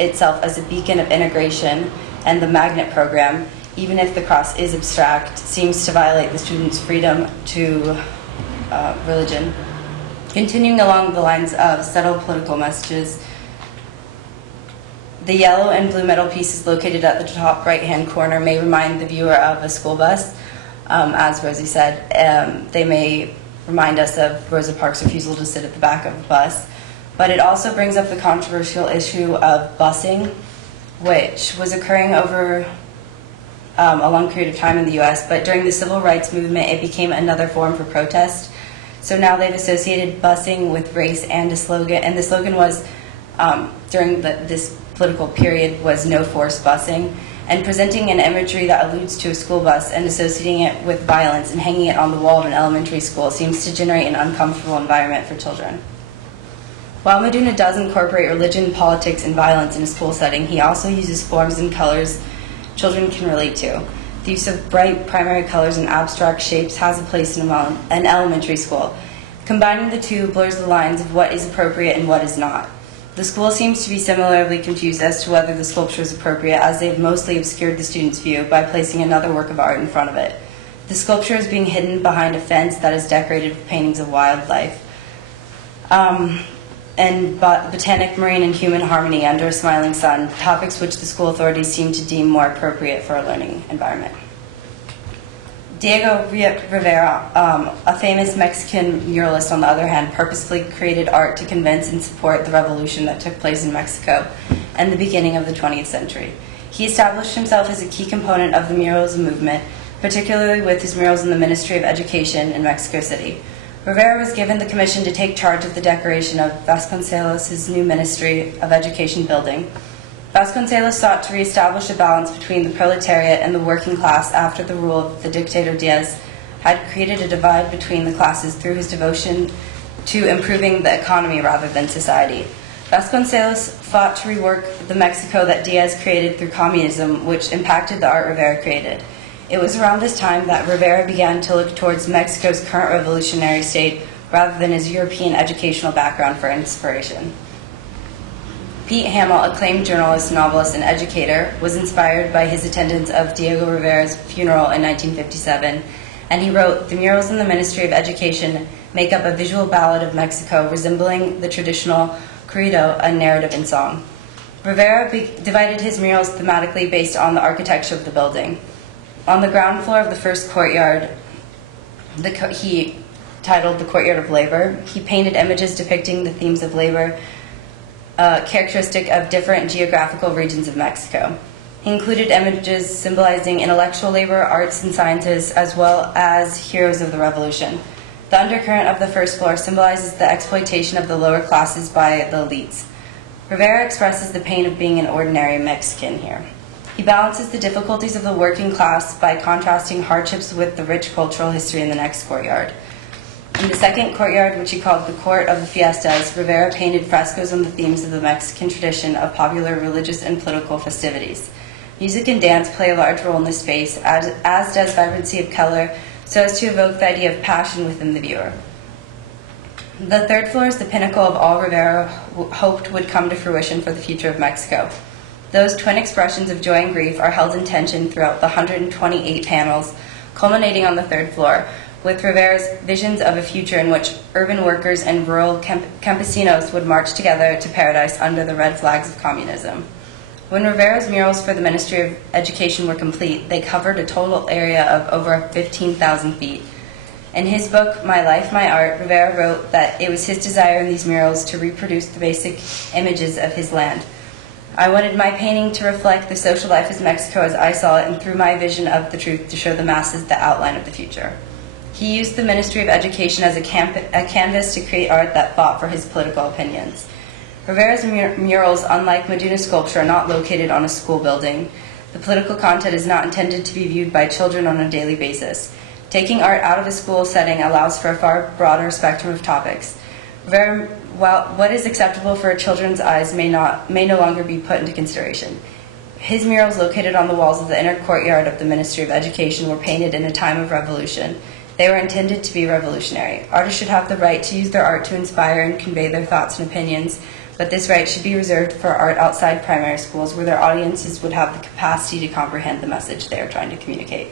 itself as a beacon of integration, and the magnet program, even if the cross is abstract, seems to violate the students' freedom to religion. Continuing along the lines of subtle political messages, the yellow and blue metal pieces located at the top right-hand corner may remind the viewer of a school bus. As Rosie said, they may remind us of Rosa Parks' refusal to sit at the back of the bus. But it also brings up the controversial issue of busing, which was occurring over a long period of time in the U.S., but during the civil rights movement, it became another form for protest. So now they've associated busing with race and a slogan, and the slogan was, during this political period, was no forced busing, and presenting an imagery that alludes to a school bus and associating it with violence and hanging it on the wall of an elementary school seems to generate an uncomfortable environment for children. While Meduna does incorporate religion, politics, and violence in a school setting, he also uses forms and colors children can relate to. The use of bright primary colors and abstract shapes has a place in an elementary school. Combining the two blurs the lines of what is appropriate and what is not. The school seems to be similarly confused as to whether the sculpture is appropriate, as they've mostly obscured the student's view by placing another work of art in front of it. The sculpture is being hidden behind a fence that is decorated with paintings of wildlife. And botanic, marine, and human harmony under a smiling sun, topics which the school authorities seem to deem more appropriate for a learning environment. Diego Rivera, a famous Mexican muralist, on the other hand, purposefully created art to convince and support the revolution that took place in Mexico and the beginning of the 20th century. He established himself as a key component of the muralism movement, particularly with his murals in the Ministry of Education in Mexico City. Rivera was given the commission to take charge of the decoration of Vasconcelos' new Ministry of Education building. Vasconcelos sought to reestablish a balance between the proletariat and the working class after the rule of the dictator Diaz had created a divide between the classes through his devotion to improving the economy rather than society. Vasconcelos fought to rework the Mexico that Diaz created through communism, which impacted the art Rivera created. It was around this time that Rivera began to look towards Mexico's current revolutionary state rather than his European educational background for inspiration. Pete Hamill, acclaimed journalist, novelist, and educator, was inspired by his attendance of Diego Rivera's funeral in 1957, and he wrote, "The murals in the Ministry of Education make up a visual ballad of Mexico resembling the traditional corrido, a narrative in song." Rivera divided his murals thematically based on the architecture of the building. On the ground floor of the first courtyard, he titled The Courtyard of Labor, he painted images depicting the themes of labor, characteristic of different geographical regions of Mexico. He included images symbolizing intellectual labor, arts and sciences, as well as heroes of the revolution. The undercurrent of the first floor symbolizes the exploitation of the lower classes by the elites. Rivera expresses the pain of being an ordinary Mexican here. He balances the difficulties of the working class by contrasting hardships with the rich cultural history in the next courtyard. In the second courtyard, which he called the Court of the Fiestas, Rivera painted frescoes on the themes of the Mexican tradition of popular religious and political festivities. Music and dance play a large role in this space, as does vibrancy of color, so as to evoke the idea of passion within the viewer. The third floor is the pinnacle of all Rivera hoped would come to fruition for the future of Mexico. Those twin expressions of joy and grief are held in tension throughout the 128 panels, culminating on the third floor, with Rivera's visions of a future in which urban workers and rural campesinos would march together to paradise under the red flags of communism. When Rivera's murals for the Ministry of Education were complete, they covered a total area of over 15,000 feet. In his book, My Life, My Art, Rivera wrote that it was his desire in these murals to reproduce the basic images of his land. "I wanted my painting to reflect the social life of Mexico as I saw it, and through my vision of the truth to show the masses the outline of the future." He used the Ministry of Education as a canvas to create art that fought for his political opinions. Rivera's murals, unlike Meduna's sculpture, are not located on a school building. The political content is not intended to be viewed by children on a daily basis. Taking art out of a school setting allows for a far broader spectrum of topics. Rivera, while what is acceptable for a children's eyes may no longer be put into consideration. His murals, located on the walls of the inner courtyard of the Ministry of Education, were painted in a time of revolution. They were intended to be revolutionary. Artists should have the right to use their art to inspire and convey their thoughts and opinions but this right should be reserved for art outside primary schools where their audiences would have the capacity to comprehend the message they are trying to communicate.